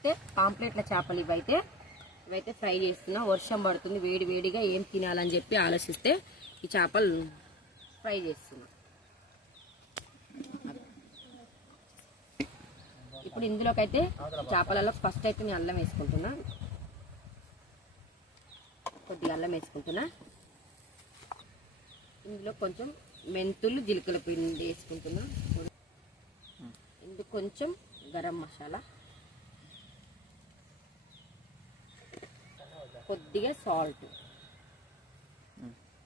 అయితే పాంప్లెట్ల చేపలు ఇవైతే ఫ్రై చేస్తున్నా. వర్షం పడుతుంది, వేడి వేడిగా ఏం తినాలని చెప్పి ఆలోచిస్తే ఈ చేపలు ఫ్రై చేస్తున్నా. ఇప్పుడు ఇందులోకైతే చేపలలో ఫస్ట్ అయితే నేను అల్లం వేసుకుంటున్నా. కొద్దిగా అల్లం వేసుకుంటున్నా. ఇందులో కొంచెం మెంతులు జీలకర్ర పిండి వేసుకుంటున్నా. ఇందులో కొంచెం గరం మసాలా, కొద్దిగా సాల్ట్,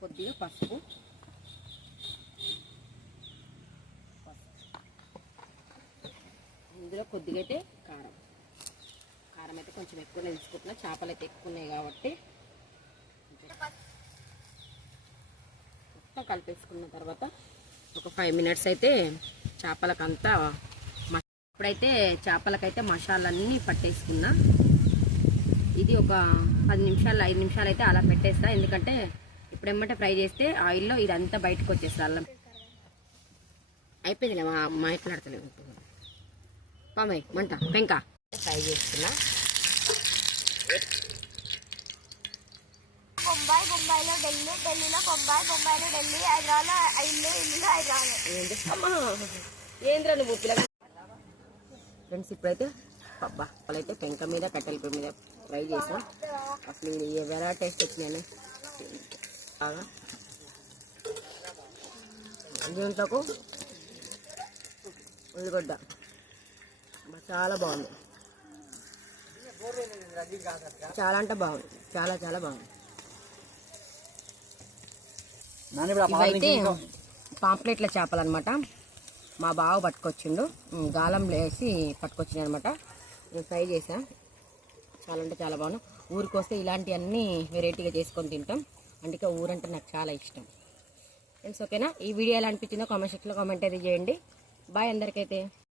కొద్దిగా పసుపు, ఇందులో కొద్దిగా అయితే కారం అయితే కొంచెం ఎక్కువనే తీసుకుంటున్నా. చేపలు అయితే ఎక్కువ ఉన్నాయి కాబట్టి మొత్తం కలిపేసుకున్న తర్వాత ఒక 5 మినిట్స్ అయితే చేపలకంతా ఇప్పుడైతే చేపలకైతే మసాలన్నీ పట్టేసుకున్నా. ఇది ఒక 5 నిమిషాలు అయితే అలా పెట్టేస్తా. ఎందుకంటే ఇప్పుడేమంటే ఫ్రై చేస్తే ఆయిల్లో ఇదంతా బయటకు వచ్చేస్తుంది. అల్లం అయిపోయింది. మా మాట్లాడతలేదు పామయ్య మంట పెంక ఫ్రై చేస్తున్నా. బొంబాయిలో ఢిల్లీ, ఢిల్లీలో బొంబాయిలో ఢిల్లీ, హైదరాబాద్లో ఇల్లు హైదరాబాద్. ఏంద్రా నువ్వు పిల్లగా ఫ్రెండ్స్. ఇప్పుడైతే వాళ్ళైతే పెంక మీద కట్టెల పొయ్యి మీద ఫ్రై చేసాం. అసలు ఏ వెరైటీ టేస్ట్ వచ్చినాయని బాగా దీంట్లోకి ఉల్లిగడ్డ చాలా బాగుంది. చాలా అంటే బాగుంది, చాలా చాలా బాగుంది. ఇవైతే పాంప్లెట్ల చేపలు అనమాట. మా బావ పట్టుకొచ్చిండు, గాలం వేసి పట్టుకొచ్చిండు అనమాట. నేను ఫ్రై చేసా. చాలా అంటే చాలా బాగుంది. ఊరికి వస్తే ఇలాంటివన్నీ వెరైటీగా చేసుకొని తింటాం. అందుకే ఊరంటే నాకు చాలా ఇష్టం ఫ్రెండ్స్. ఓకేనా? ఈ వీడియో ఎలా అనిపించిందో కామెంట్ సెక్షన్లో కామెంట్ అయితే చేయండి. బాయ్ అందరికైతే.